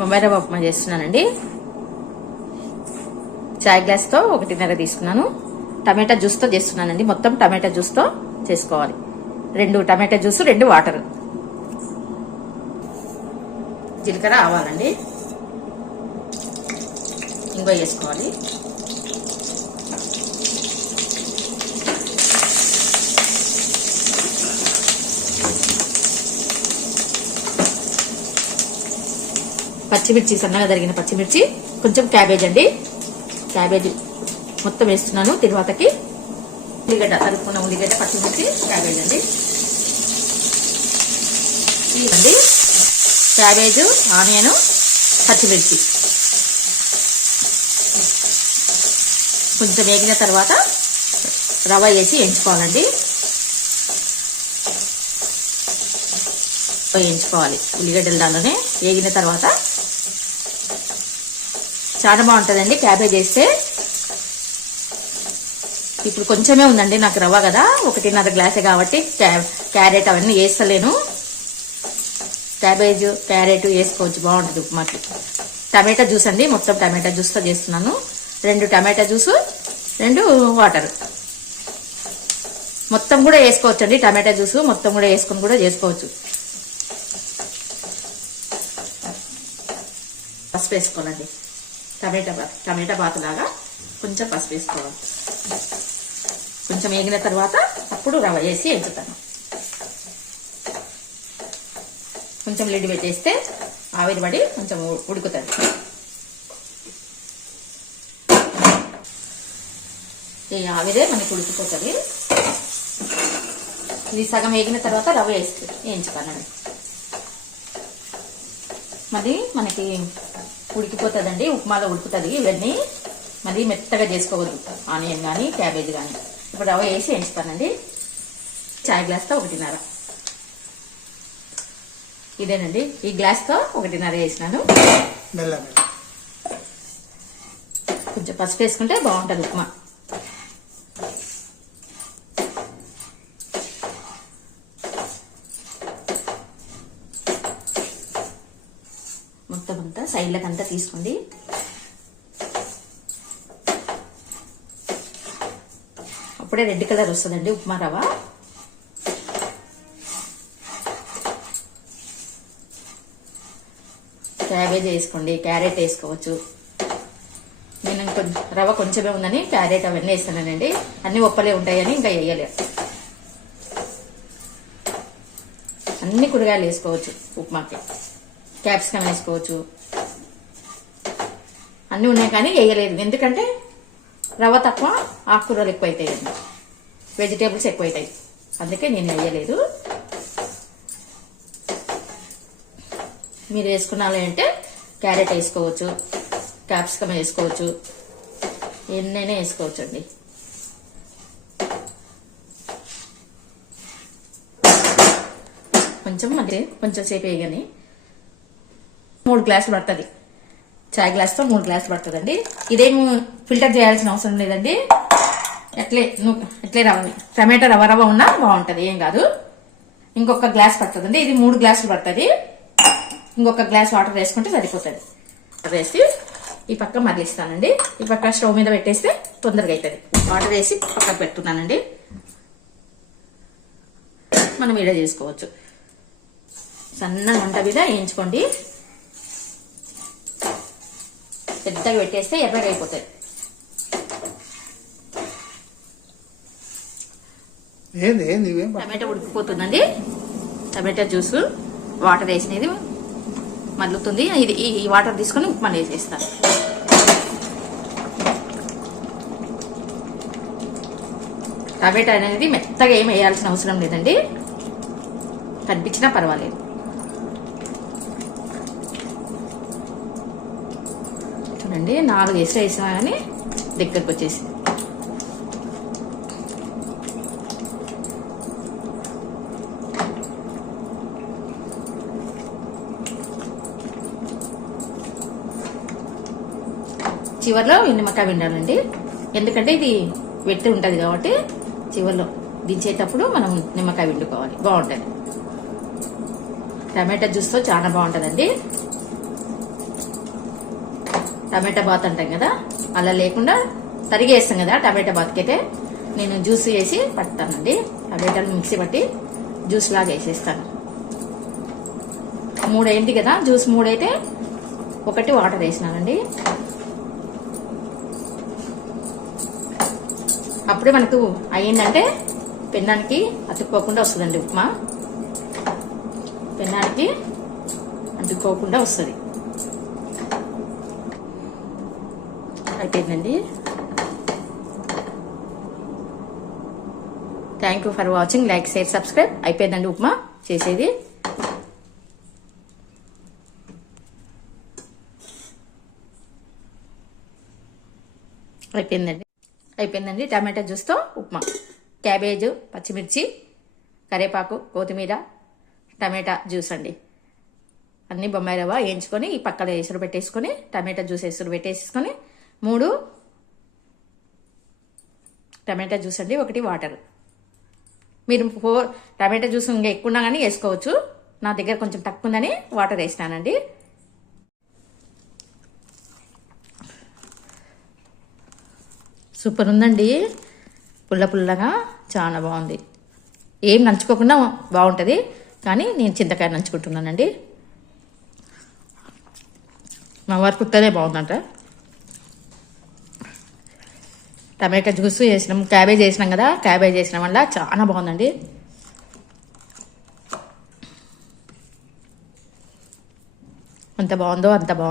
బొంబాయి రవ్వ ఉప్మా చేస్తున్నానండి. చాయ్ గ్లాస్తో 1.5 తీసుకున్నాను. టమాటా జ్యూస్తో చేస్తున్నానండి. మొత్తం టమాటా జ్యూస్తో చేసుకోవాలి. 2 టమాటా జ్యూస్, 2 వాటర్. జీలకర్ర ఆవాలండి, ఇంగువ వేసుకోవాలి. పచ్చిమిర్చి, సన్నగా తరిగిన పచ్చిమిర్చి, కొంచెం క్యాబేజ్ అండి. క్యాబేజ్ మొత్తం వేస్తున్నాను. తర్వాతకి ఉల్లిగడ్డ, తరుక్కున్న ఉల్లిగడ్డ, పచ్చిమిర్చి, క్యాబేజ్ అండి. ఇదండి క్యాబేజ్, ఆనియన్, పచ్చిమిర్చి కొంచెం వేగిన తర్వాత రవ్వ వేసి వేయించుకోవాలండి. వేయించుకోవాలి ఉల్లిగడ్డలు. దానిలోనే వేగిన తర్వాత చాలా బాగుంటుందండి క్యాబేజ్ వేస్తే. ఇప్పుడు కొంచెమే ఉందండి నాకు రవ్వ కదా, 1.5 గ్లాసే కాబట్టి క్యారెట్ అవన్నీ వేస్తలేను. క్యాబేజ్, క్యారెట్ వేసుకోవచ్చు, బాగుంటుంది ఉప్మాకి. టమాటా జ్యూస్ అండి, మొత్తం టమాటా జ్యూస్తో చేస్తున్నాను. 2 టమాటా జ్యూసు, 2 వాటర్. మొత్తం కూడా వేసుకోవచ్చు అండి, టమాటా జ్యూసు మొత్తం కూడా వేసుకొని కూడా చేసుకోవచ్చు. పసుపు వేసుకోవాలండి. టమాటా బాత్ లాగా కొంచెం పసుపు వేసుకోవాలి. కొంచెం వేగిన తర్వాత అప్పుడు రవ్వ వేసి వేయించుతాను. కొంచెం లిడ్ పెట్టేస్తే ఆవిరి పడి కొంచెం ఉడుకుతుంది. ఈ ఆవిరే మనకి ఉడికిపోతుంది. ఇది సగం వేగిన తర్వాత రవ్వ వేసి వేయించుతానండి. మళ్ళీ మనకి ఉడికిపోతుందండి, ఉప్మాలో ఉడుకుతుంది. ఇవన్నీ మళ్ళీ మెత్తగా చేసుకోవద్దు, ఆనియన్ కానీ క్యాబేజ్ కానీ. ఇప్పుడు రవ్వ వేసి వేయించుతానండి. చాయ్ గ్లాస్తో 1.5. ఇదేనండి, ఈ గ్లాస్తో 1.5 వేసినాను. కొంచెం పసుపు వేసుకుంటే బాగుంటుంది ఉప్మా. మొత్తం అంతా సైడ్లకంతా తీసుకోండి. అప్పుడే రెడ్ కలర్ వస్తుందండి ఉప్మా రవ్వ. క్యాబేజ్ వేసుకోండి, క్యారెట్ వేసుకోవచ్చు. నేను రవ్వ కొంచెమే ఉందని క్యారెట్ అవన్నీ వేస్తానండి. అన్ని ఒప్పలే ఉంటాయని ఇంకా వేయలేదు. అన్ని కూరగాయలు వేసుకోవచ్చు ఉప్మాకి. క్యాప్సికమ్ వేసుకోవచ్చు, అన్నీ ఉన్నాయి కానీ వేయలేదు. ఎందుకంటే రవ్వ తక్కువ, ఆకుకూరలు ఎక్కువ అవుతాయండి, వెజిటేబుల్స్ ఎక్కువ అవుతాయి, అందుకే నేను వేయలేదు. మీరు వేసుకున్నాలి అంటే క్యారెట్ వేసుకోవచ్చు, క్యాప్సికమ్ వేసుకోవచ్చు, ఎన్నైనా వేసుకోవచ్చు అండి. కొంచెం అంటే కొంచెం సేపు వేయగానే 3 గ్లాసులు పడుతుంది. చాయ్ గ్లాస్తో 3 గ్లాసులు పడుతుందండి. ఇదేమో ఫిల్టర్ చేయాల్సిన అవసరం లేదండి. ఎట్లే రవ్వ, టమాటా రవ్వ ఉన్నా బాగుంటుంది, ఏం కాదు. ఇంకొక గ్లాస్ పడుతుందండి. ఇది 3 గ్లాసులు పడుతుంది. ఇంకొక గ్లాస్ వాటర్ వేసుకుంటే సరిపోతుంది. వేసి ఈ పక్క మరలిస్తానండి. ఈ పక్క స్టవ్ మీద పెట్టేస్తే తొందరగా అవుతుంది. వాటర్ వేసి పక్కకు పెట్టుకున్నానండి. మనం ఇలా చేసుకోవచ్చు. సన్న వంట మీద వేయించుకోండి. పెద్దగా పెట్టేస్తే ఎర్రగా అయిపోతుంది. టమాటా ఉడికిపోతుందండి. టమాటా జ్యూస్ వాటర్ వేసినది మళ్ళుతుంది. ఇది ఈ వాటర్ తీసుకొని ఉప్మా వేసేస్తాను. టమాటా అనేది మెత్తగా ఏం వేయాల్సిన అవసరం లేదండి, కనిపించినా పర్వాలేదు. చూడండి, 4 వేసినా కానీ దగ్గరకు వచ్చేసి. చివర్లో నిమ్మకాయ పిండాలండి, ఎందుకంటే ఇది వెట్టి ఉంటుంది కాబట్టి చివర్లో దించేటప్పుడు మనం నిమ్మకాయ పిండుకోవాలి, బాగుంటుంది. టమాటా జ్యూస్తో చాలా బాగుంటుందండి. టమాటా బాత్ అంటాం కదా అలా లేకుండా తరిగి వేస్తాం కదా టమాటా బాత్కి అయితే నేను జ్యూస్ వేసి పడతానండి. టమాటాలు మిక్సీ పట్టి జ్యూస్ లాగా వేసేస్తాను. 3 అయింది కదా, జ్యూస్ 3 అయితే 1 వాటర్ వేసినానండి. అప్పుడే మనకు అయ్యిందంటే పెన్నానికి అతుక్కోకుండా వస్తుందండి ఉప్మా. పెన్నానికి అంటుకోకుండా వస్తుంది. అయిపోయిందండి. Thank you for watching. Like, share, subscribe. అయిపోయిందండి ఉప్మా చేసేది. అయిపోయిందండి టమాటా జ్యూస్తో ఉప్మా. క్యాబేజ్, పచ్చిమిర్చి, కరివేపాకు, కొత్తిమీర, టమాటా జ్యూస్ అండి. అన్ని బొంబాయి రవ్వ వేయించుకొని ఈ పక్కన ఎసురు పెట్టేసుకొని టమాటా జ్యూస్ ఎసురు పెట్టేసుకొని 3 టమాటా జ్యూస్ అండి, 1 వాటర్. మీరు 4 టమాటా జ్యూస్ ఇంకా ఎక్కువ ఉన్నా కానీ వేసుకోవచ్చు. నా దగ్గర కొంచెం తక్కువ ఉందని వాటర్ వేసినానండి. సూపర్ ఉందండి. పుల్ల పుల్లగా చాలా బాగుంది. ఏం నంచుకోకుండా బాగుంటుంది. కానీ నేను చింతకాయ నంచుకుంటున్నానండి. మా వారు కుట్టదే బాగుందంట. టమాటా జ్యూస్ వేసినాం, క్యాబేజ్ వేసినాం కదా, క్యాబేజ్ వేసిన వల్ల చాలా బాగుందండి. ఎంత బాగుందో అంత బాగుంది.